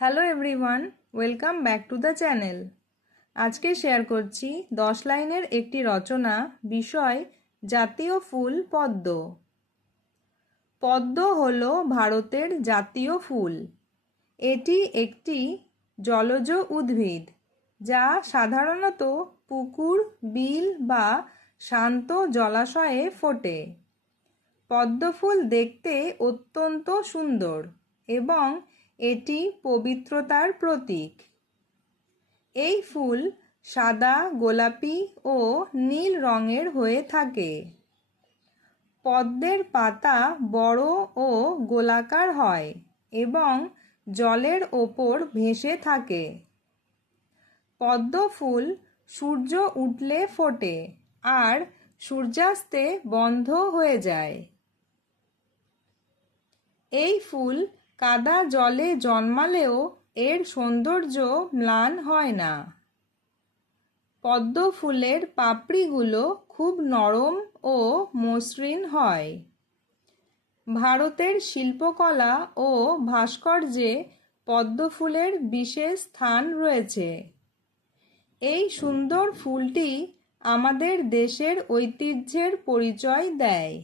Hello everyone, welcome back to the channel. আজকে share করছি 10 লাইনের একটি রচনা, বিষয় জাতীয় ফুল পদ্ম। পদ্ম হলো ভারতের জাতীয় ফুল। এটি একটি জলজ উদ্ভিদ যা সাধারণত পুকুর, বিল বা শান্ত জলাশয়ে ফোটে। পদ্ম ফুল দেখতে অত্যন্ত সুন্দর এবং এটি পবিত্রতার প্রতীক। এই ফুল সাদা, গোলাপি ও নীল রঙের হয়ে থাকে। পদ্মের পাতা বড় ও গোলাকার হয় এবং জলের ওপর ভেসে থাকে। পদ্ম ফুল সূর্য উঠলে ফোটে আর সূর্যাস্তে বন্ধ হয়ে যায়। এই ফুল কাদা জলে জন্মালেও এর সৌন্দর্য ম্লান হয় না। পদ্ম ফুলের পাপড়িগুলো খুব নরম ও মসৃণ হয়। ভারতের শিল্পকলা ও ভাস্কর্যে পদ্ম ফুলের বিশেষ স্থান রয়েছে। এই সুন্দর ফুলটি আমাদের দেশের ঐতিহ্যের পরিচয় দেয়।